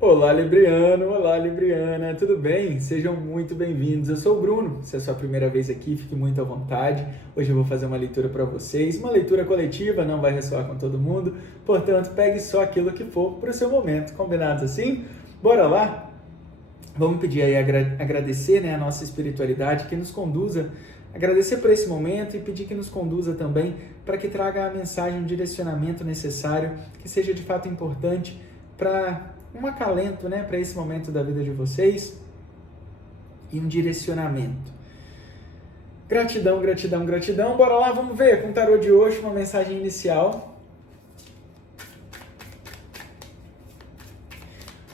Olá, Libriano! Olá, Libriana! Tudo bem? Sejam muito bem-vindos. Eu sou o Bruno. Se é a sua primeira vez aqui, fique muito à vontade. Hoje eu vou fazer uma leitura para vocês. Uma leitura coletiva, não vai ressoar com todo mundo. Portanto, pegue só aquilo que for para o seu momento. Combinados assim? Bora lá? Vamos pedir aí, agradecer, a nossa espiritualidade que nos conduza, agradecer por esse momento e pedir que nos conduza também para que traga a mensagem, um direcionamento necessário, que seja de fato importante para um acalento, para esse momento da vida de vocês e um direcionamento. Gratidão, gratidão, gratidão. Bora lá, vamos ver com o tarô de hoje uma mensagem inicial.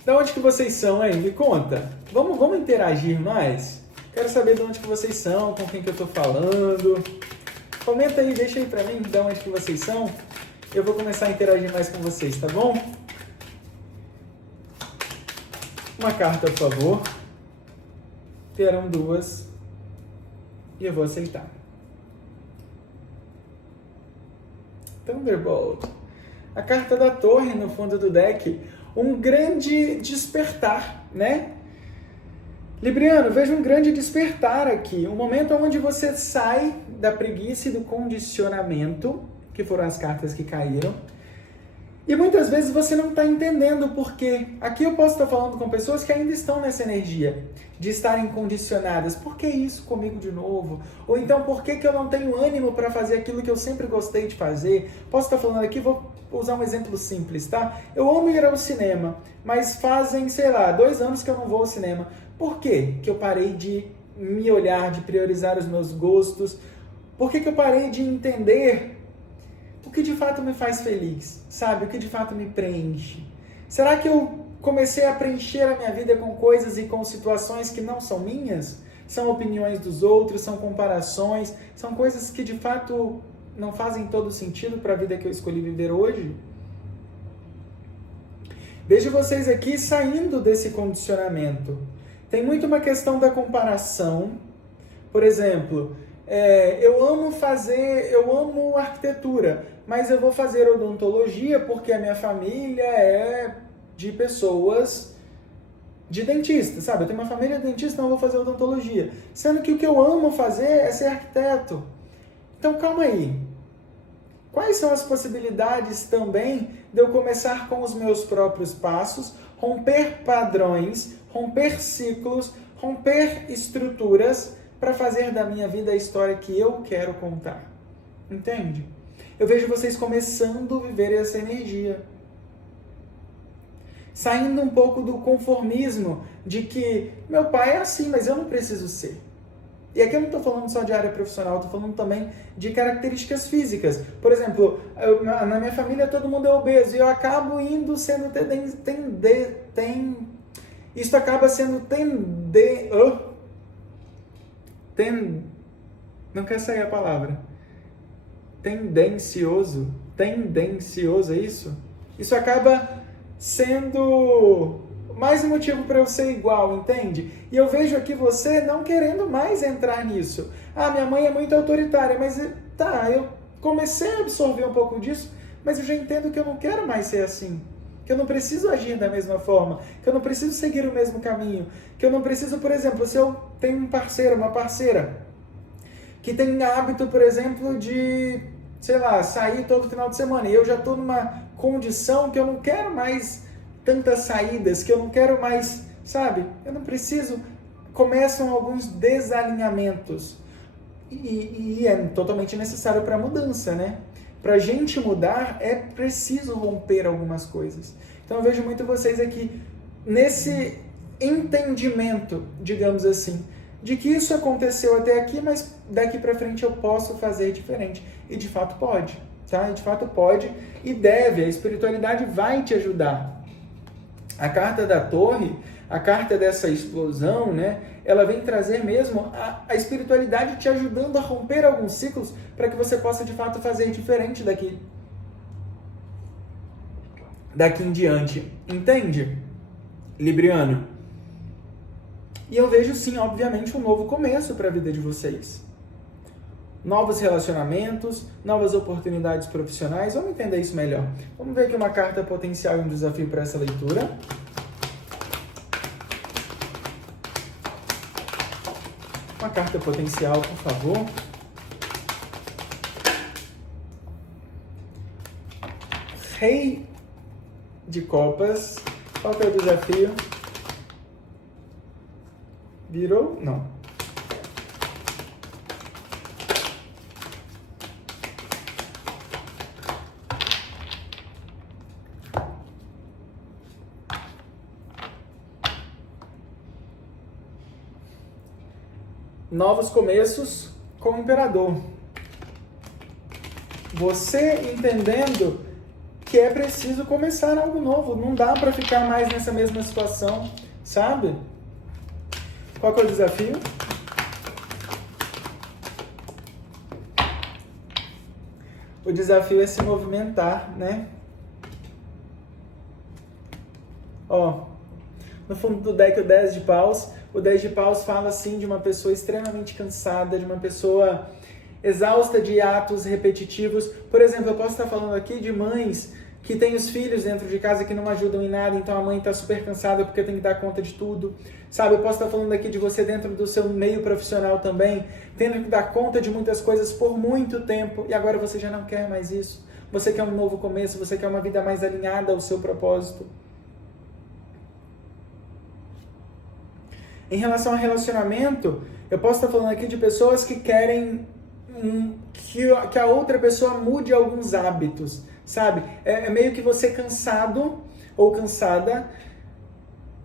Da onde que vocês são aí? Me conta. Vamos interagir mais? Quero saber de onde que vocês são, com quem que eu tô falando. Comenta aí, deixa aí pra mim de onde que vocês são. Eu vou começar a interagir mais com vocês, tá bom? Uma carta, por favor. Terão duas. E eu vou aceitar. Thunderbolt. A carta da torre no fundo do deck. Um grande despertar, Libriano, vejo um grande despertar aqui. Um momento onde você sai da preguiça e do condicionamento, que foram as cartas que caíram. E muitas vezes você não está entendendo o porquê. Aqui eu posso estar falando com pessoas que ainda estão nessa energia de estarem condicionadas. Por que isso comigo de novo? Ou então, por que eu não tenho ânimo para fazer aquilo que eu sempre gostei de fazer? Posso estar falando aqui, vou usar um exemplo simples, tá? Eu amo ir ao cinema, mas fazem, 2 anos que eu não vou ao cinema. Por quê que eu parei de me olhar, de priorizar os meus gostos? Por que eu parei de entender o que de fato me faz feliz, sabe? O que de fato me preenche. Será que eu comecei a preencher a minha vida com coisas e com situações que não são minhas? São opiniões dos outros, são comparações, são coisas que de fato não fazem todo sentido para a vida que eu escolhi viver hoje? Vejo vocês aqui saindo desse condicionamento. Tem muito uma questão da comparação. Por exemplo, eu amo arquitetura, mas eu vou fazer odontologia porque a minha família é de pessoas de dentista, sabe? Eu tenho uma família de dentista, então eu vou fazer odontologia. Sendo que o que eu amo fazer é ser arquiteto. Então calma aí. Quais são as possibilidades também de eu começar com os meus próprios passos, romper padrões, romper ciclos, romper estruturas para fazer da minha vida a história que eu quero contar? Entende? Eu vejo vocês começando a viver essa energia. Saindo um pouco do conformismo de que meu pai é assim, mas eu não preciso ser. E aqui eu não estou falando só de área profissional, estou falando também de características físicas. Por exemplo, na minha família todo mundo é obeso e eu acabo indo sendo isso acaba sendo não quer sair a palavra. Tendencioso, é isso? Isso acaba sendo mais um motivo para eu ser igual, entende? E eu vejo aqui você não querendo mais entrar nisso. Ah, minha mãe é muito autoritária, mas eu comecei a absorver um pouco disso, mas eu já entendo que eu não quero mais ser assim. Que eu não preciso agir da mesma forma, que eu não preciso seguir o mesmo caminho, que eu não preciso, por exemplo, se eu tenho um parceiro, uma parceira, que tem hábito, por exemplo, de, sair todo final de semana, e eu já estou numa condição que eu não quero mais tantas saídas, que eu não quero mais, eu não preciso, começam alguns desalinhamentos, e é totalmente necessário para a mudança, Para a gente mudar, é preciso romper algumas coisas. Então eu vejo muito vocês aqui nesse entendimento, digamos assim, de que isso aconteceu até aqui, mas daqui para frente eu posso fazer diferente. E de fato pode, tá? E de fato pode e deve, a espiritualidade vai te ajudar. A carta da torre, a carta dessa explosão, ela vem trazer mesmo a espiritualidade te ajudando a romper alguns ciclos para que você possa de fato fazer diferente daqui em diante. Entende, Libriano? E eu vejo sim, obviamente, um novo começo para a vida de vocês. Novos relacionamentos, novas oportunidades profissionais. Vamos entender isso melhor. Vamos ver aqui uma carta potencial e um desafio para essa leitura. Uma carta potencial, por favor. Rei de Copas. Qual que é o desafio? Virou? Não. Novos começos com o Imperador. Você entendendo que é preciso começar algo novo. Não dá para ficar mais nessa mesma situação, sabe? Qual que é o desafio? O desafio é se movimentar, né? Ó, no fundo do deck o 10 de paus. O 10 de paus fala, assim, de uma pessoa extremamente cansada, de uma pessoa exausta de atos repetitivos. Por exemplo, eu posso estar falando aqui de mães que têm os filhos dentro de casa que não ajudam em nada, então a mãe está super cansada porque tem que dar conta de tudo. Sabe, eu posso estar falando aqui de você dentro do seu meio profissional também, tendo que dar conta de muitas coisas por muito tempo e agora você já não quer mais isso. Você quer um novo começo, você quer uma vida mais alinhada ao seu propósito. Em relação ao relacionamento, eu posso estar falando aqui de pessoas que querem que a outra pessoa mude alguns hábitos, sabe? É meio que você cansado ou cansada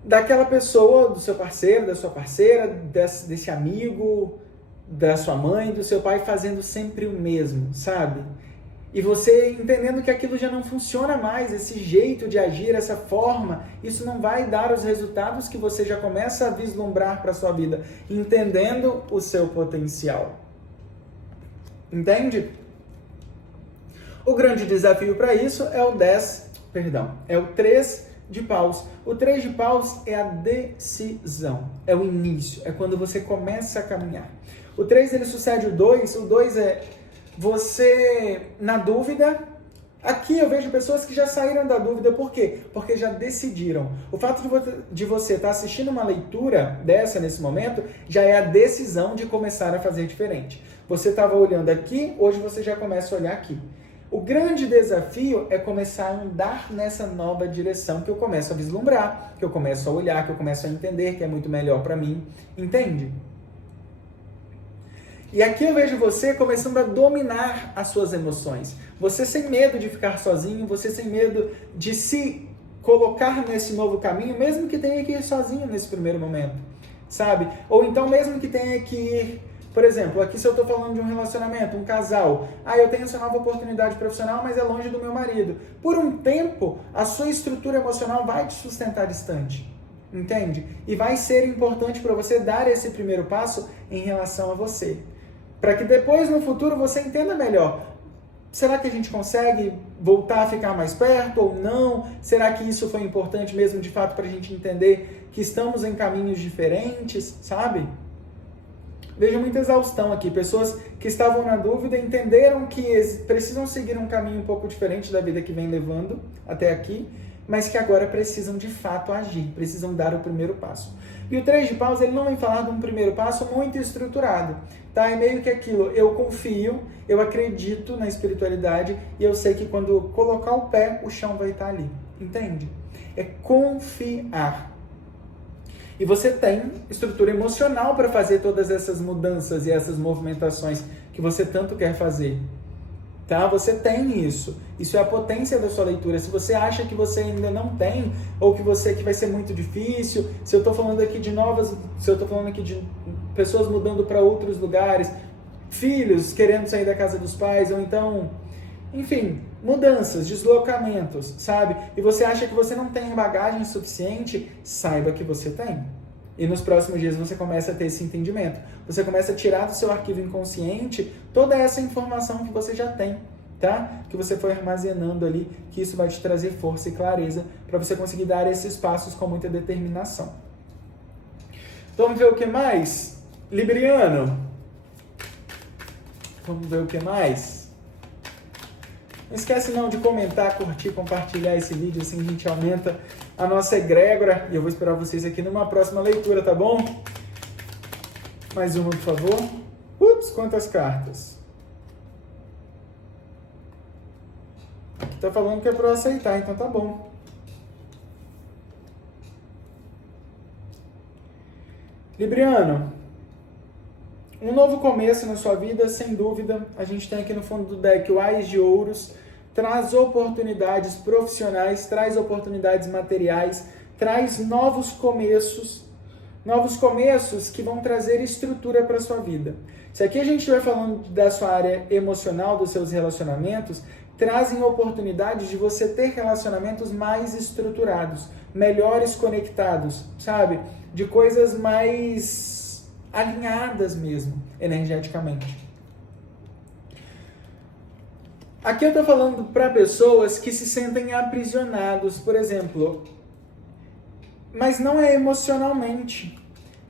daquela pessoa, do seu parceiro, da sua parceira, desse amigo, da sua mãe, do seu pai, fazendo sempre o mesmo, sabe? E você entendendo que aquilo já não funciona mais, esse jeito de agir, essa forma, isso não vai dar os resultados que você já começa a vislumbrar para a sua vida, entendendo o seu potencial. Entende? O grande desafio para isso é o 3 de paus. O 3 de paus é a decisão, é o início, é quando você começa a caminhar. O 3 ele sucede o 2 é você na dúvida. Aqui eu vejo pessoas que já saíram da dúvida, por quê? Porque já decidiram. O fato de você estar assistindo uma leitura dessa nesse momento, já é a decisão de começar a fazer diferente. Você estava olhando aqui, hoje você já começa a olhar aqui. O grande desafio é começar a andar nessa nova direção que eu começo a vislumbrar, que eu começo a olhar, que eu começo a entender que é muito melhor para mim. Entende? E aqui eu vejo você começando a dominar as suas emoções. Você sem medo de ficar sozinho, você sem medo de se colocar nesse novo caminho, mesmo que tenha que ir sozinho nesse primeiro momento, sabe? Ou então mesmo que tenha que ir, por exemplo, aqui se eu estou falando de um relacionamento, um casal, eu tenho essa nova oportunidade profissional, mas é longe do meu marido. Por um tempo, a sua estrutura emocional vai te sustentar distante. Entende? E vai ser importante para você dar esse primeiro passo em relação a você. Para que depois, no futuro, você entenda melhor. Será que a gente consegue voltar a ficar mais perto ou não? Será que isso foi importante mesmo, de fato, para a gente entender que estamos em caminhos diferentes, sabe? Vejo muita exaustão aqui. Pessoas que estavam na dúvida entenderam que precisam seguir um caminho um pouco diferente da vida que vem levando até aqui, mas que agora precisam de fato agir, precisam dar o primeiro passo. E o 3 de paus, ele não vem falar de um primeiro passo muito estruturado, tá? É meio que aquilo, eu confio, eu acredito na espiritualidade e eu sei que quando colocar o pé, o chão vai estar ali, entende? É confiar. E você tem estrutura emocional para fazer todas essas mudanças e essas movimentações que você tanto quer fazer. Tá? Você tem isso. Isso é a potência da sua leitura. Se você acha que você ainda não tem, ou que vai ser muito difícil, se eu estou falando aqui de pessoas mudando para outros lugares, filhos querendo sair da casa dos pais, ou então, enfim, mudanças, deslocamentos, sabe? E você acha que você não tem bagagem suficiente, saiba que você tem. E nos próximos dias você começa a ter esse entendimento. Você começa a tirar do seu arquivo inconsciente toda essa informação que você já tem, tá? Que você foi armazenando ali, que isso vai te trazer força e clareza para você conseguir dar esses passos com muita determinação. Então, vamos ver o que mais? Libriano. Vamos ver o que mais? Não esquece não de comentar, curtir, compartilhar esse vídeo, assim a gente aumenta a nossa egrégora. E eu vou esperar vocês aqui numa próxima leitura, tá bom? Mais uma, por favor. Ups, quantas cartas? Aqui tá falando que é para eu aceitar, então tá bom. Libriano, um novo começo na sua vida, sem dúvida. A gente tem aqui no fundo do deck o Ás de Ouros. Traz oportunidades profissionais, traz oportunidades materiais, traz novos começos que vão trazer estrutura para a sua vida. Se aqui a gente estiver falando da sua área emocional, dos seus relacionamentos, trazem oportunidades de você ter relacionamentos mais estruturados, melhores conectados, sabe? De coisas mais alinhadas mesmo, energeticamente. Aqui eu estou falando para pessoas que se sentem aprisionados, por exemplo, mas não é emocionalmente.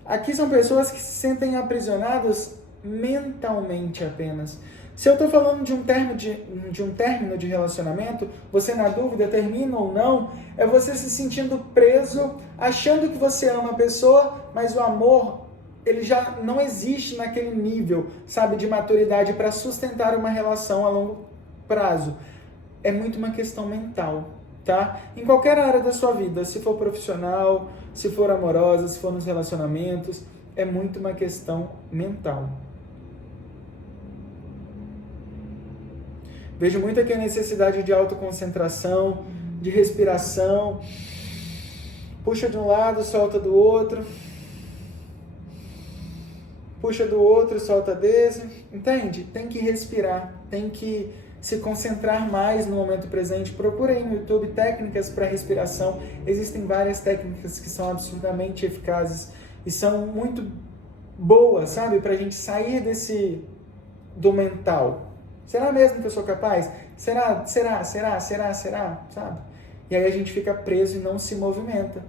Aqui são pessoas que se sentem aprisionadas mentalmente apenas. Se eu estou falando de um término de relacionamento, você na dúvida, termina ou não, é você se sentindo preso, achando que você ama a pessoa, mas o amor, ele já não existe naquele nível, sabe, de maturidade para sustentar uma relação a longo prazo. É muito uma questão mental, tá? Em qualquer área da sua vida, se for profissional, se for amorosa, se for nos relacionamentos, é muito uma questão mental. Vejo muito aqui a necessidade de autoconcentração, de respiração. Puxa de um lado, solta do outro. Puxa do outro, solta desse. Entende? Tem que respirar, tem que se concentrar mais no momento presente. Procura aí no YouTube técnicas para respiração. Existem várias técnicas que são absurdamente eficazes e são muito boas, sabe? Para a gente sair do mental. Será mesmo que eu sou capaz? Será? Sabe? E aí a gente fica preso e não se movimenta.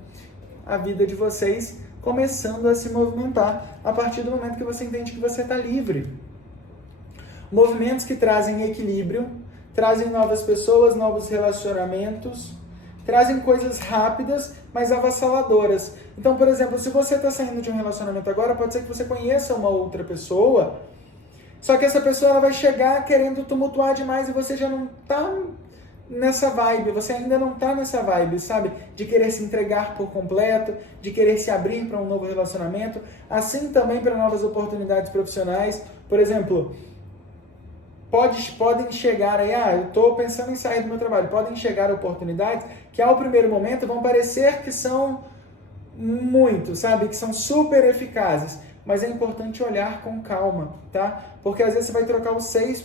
A vida de vocês começando a se movimentar a partir do momento que você entende que você está livre. Movimentos que trazem equilíbrio, trazem novas pessoas, novos relacionamentos, trazem coisas rápidas, mas avassaladoras. Então, por exemplo, se você está saindo de um relacionamento agora, pode ser que você conheça uma outra pessoa, só que essa pessoa ela vai chegar querendo tumultuar demais e você já não está nessa vibe, você ainda não está nessa vibe, sabe? De querer se entregar por completo, de querer se abrir para um novo relacionamento, assim também para novas oportunidades profissionais. Por exemplo, podem chegar aí, eu estou pensando em sair do meu trabalho, podem chegar oportunidades que ao primeiro momento vão parecer que são muito, sabe? Que são super eficazes. Mas é importante olhar com calma, tá? Porque às vezes você vai trocar os 6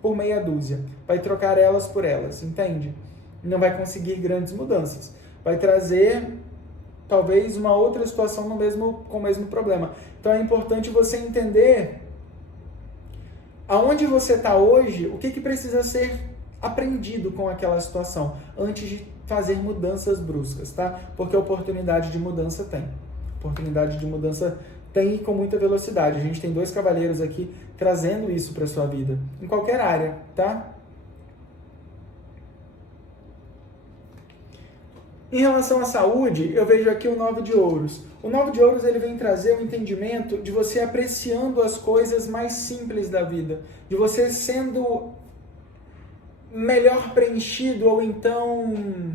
por meia dúzia. Vai trocar elas por elas, entende? Não vai conseguir grandes mudanças. Vai trazer, talvez, uma outra situação com o mesmo problema. Então é importante você entender aonde você está hoje, o que precisa ser aprendido com aquela situação, antes de fazer mudanças bruscas, tá? Porque a oportunidade de mudança tem. Oportunidade de mudança tem com muita velocidade. A gente tem 2 cavaleiros aqui trazendo isso para sua vida, em qualquer área, tá? Em relação à saúde, eu vejo aqui o 9 de ouros. O 9 de ouros ele vem trazer o entendimento de você apreciando as coisas mais simples da vida, de você sendo melhor preenchido ou então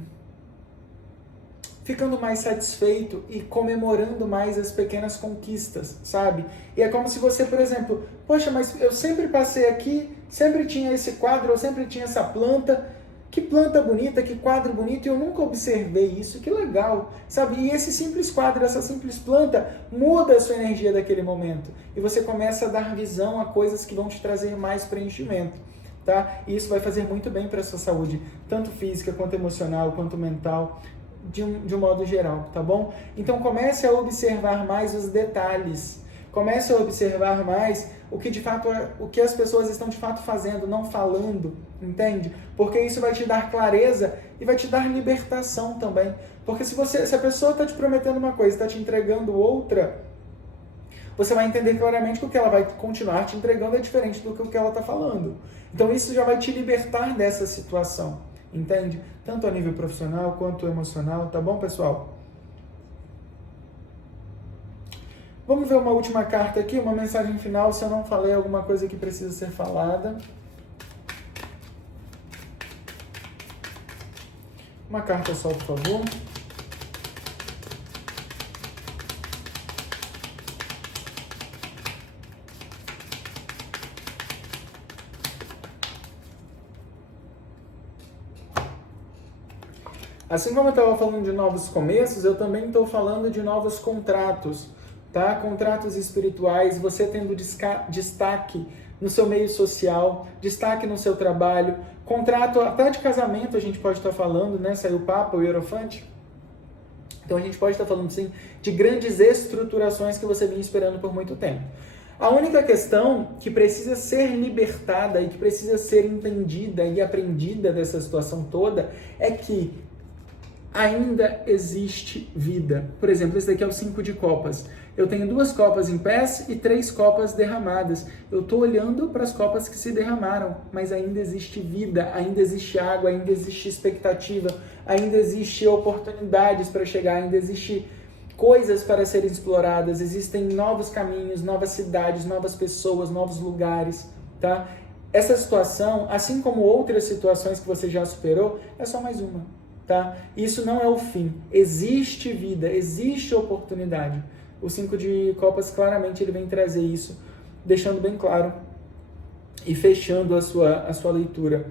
ficando mais satisfeito e comemorando mais as pequenas conquistas, sabe? E é como se você, por exemplo, poxa, mas eu sempre passei aqui, sempre tinha esse quadro, eu sempre tinha essa planta, que planta bonita, que quadro bonito, e eu nunca observei isso, que legal, sabe? E esse simples quadro, essa simples planta, muda a sua energia daquele momento, e você começa a dar visão a coisas que vão te trazer mais preenchimento, tá? E isso vai fazer muito bem para a sua saúde, tanto física, quanto emocional, quanto mental, de um modo geral, tá bom? Então comece a observar mais os detalhes, comece a observar mais o que as pessoas estão de fato fazendo, não falando, entende? Porque isso vai te dar clareza e vai te dar libertação também. Porque se a pessoa está te prometendo uma coisa, está te entregando outra, você vai entender claramente que o que ela vai continuar te entregando é diferente do que o que ela está falando. Então isso já vai te libertar dessa situação. Entende? Tanto a nível profissional quanto emocional, tá bom, pessoal? Vamos ver uma última carta aqui, uma mensagem final, se eu não falei alguma coisa que precisa ser falada. Uma carta só, por favor. Assim como eu estava falando de novos começos, eu também estou falando de novos contratos, tá? Contratos espirituais, você tendo destaque no seu meio social, destaque no seu trabalho, contrato até de casamento a gente pode estar falando, né? Saiu o Papa, o Hierofante. Então a gente pode estar falando, sim, de grandes estruturações que você vinha esperando por muito tempo. A única questão que precisa ser libertada e que precisa ser entendida e aprendida dessa situação toda é que ainda existe vida. Por exemplo, esse daqui é o 5 de copas. Eu tenho 2 copas em pés e 3 copas derramadas. Eu estou olhando para as copas que se derramaram, mas ainda existe vida, ainda existe água, ainda existe expectativa, ainda existe oportunidades para chegar, ainda existe coisas para serem exploradas, existem novos caminhos, novas cidades, novas pessoas, novos lugares, tá? Essa situação, assim como outras situações que você já superou, é só mais uma. Tá? Isso não é o fim. Existe vida, existe oportunidade. O 5 de copas claramente ele vem trazer isso, deixando bem claro e fechando a sua leitura.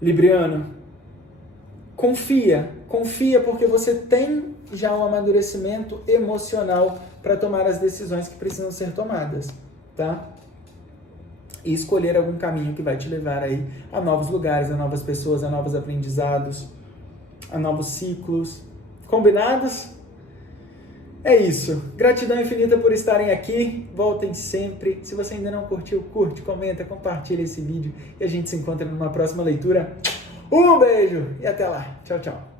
Libriano, confia porque você tem já um amadurecimento emocional para tomar as decisões que precisam ser tomadas, tá? E escolher algum caminho que vai te levar aí a novos lugares, a novas pessoas, a novos aprendizados, a novos ciclos. Combinados? É isso. Gratidão infinita por estarem aqui. Voltem sempre. Se você ainda não curtiu, curte, comenta, compartilha esse vídeo e a gente se encontra numa próxima leitura. Um beijo e até lá. Tchau, tchau.